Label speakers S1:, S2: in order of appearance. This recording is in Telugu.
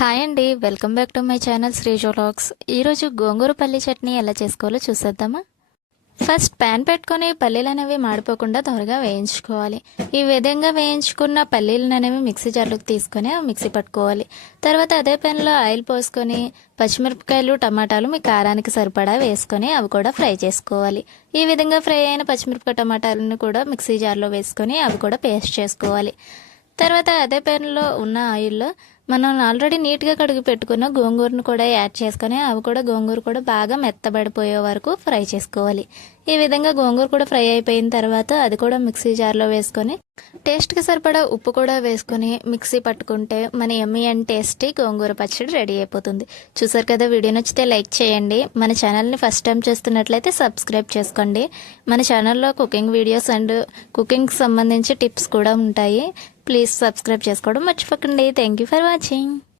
S1: హాయ్ అండి. Welcome back to my channel శ్రీజోలాగ్స్ ఈరోజు గోంగూర పల్లి చట్నీ ఎలా చేసుకోవాలో చూసేద్దామా? ఫస్ట్ ప్యాన్ పెట్టుకొని పల్లీలు అనేవి మాడిపోకుండా త్వరగా వేయించుకోవాలి. ఈ విధంగా వేయించుకున్న పల్లీలను అనేవి మిక్సీ జార్లోకి తీసుకొని మిక్సీ పట్టుకోవాలి. తర్వాత అదే పెన్లో ఆయిల్ పోసుకొని పచ్చిమిరపకాయలు టమాటాలు మీ కారానికి సరిపడా వేసుకొని అవి కూడా ఫ్రై చేసుకోవాలి. ఈ విధంగా ఫ్రై అయిన పచ్చిమిరపకాయ టమాటాలను కూడా మిక్సీ జార్లో వేసుకొని అవి కూడా పేస్ట్ చేసుకోవాలి. తర్వాత అదే పెన్లో ఉన్న ఆయిల్లో మనం ఆల్రెడీ నీట్గా కడిగి పెట్టుకున్న గోంగూరను కూడా యాడ్ చేసుకొని అవి కూడా గోంగూర కూడా బాగా మెత్తబడిపోయే వరకు ఫ్రై చేసుకోవాలి. ఈ విధంగా గోంగూర కూడా ఫ్రై అయిపోయిన తర్వాత అది కూడా మిక్సీ జార్లో వేసుకొని టేస్ట్కి సరిపడా ఉప్పు కూడా వేసుకొని మిక్సీ పట్టుకుంటే మన ఎమ్మి అండ్ టేస్టీ గోంగూర పచ్చడి రెడీ అయిపోతుంది. చూసారు కదా వీడియో నచ్చితే లైక్ చేయండి. మన ఛానల్ని ఫస్ట్ టైం చూస్తున్నట్లయితే సబ్స్క్రైబ్ చేసుకోండి. మన ఛానల్లో కుకింగ్ వీడియోస్ అండ్ కుకింగ్కి సంబంధించి టిప్స్ కూడా ఉంటాయి. ప్లీజ్ సబ్స్క్రైబ్ చేసుకోవడం మర్చిపోకండి. Thank you for watching 亲。